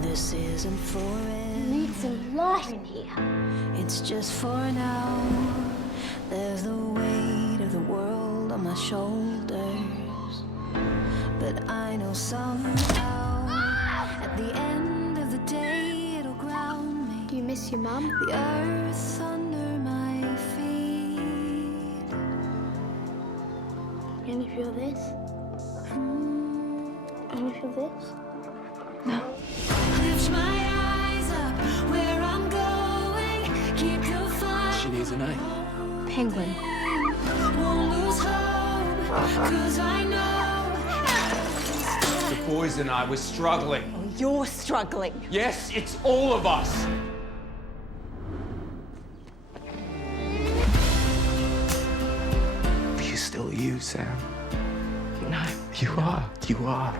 This isn't forever. You need some light in here. It's just for now. There's the weight of the world on my shoulders. But I know somehow, at the end of the day, it'll ground me. Do you miss your mum? The earth under my feet. Can you feel this? Can you feel this? No. Lift my eyes up where I'm going. Keep your fire. She needs a name. Penguin. Won't lose hope, 'cause I know. The boys and I were struggling. You're struggling. Yes, it's all of us. Are you still you, Sam? No. You are. You are.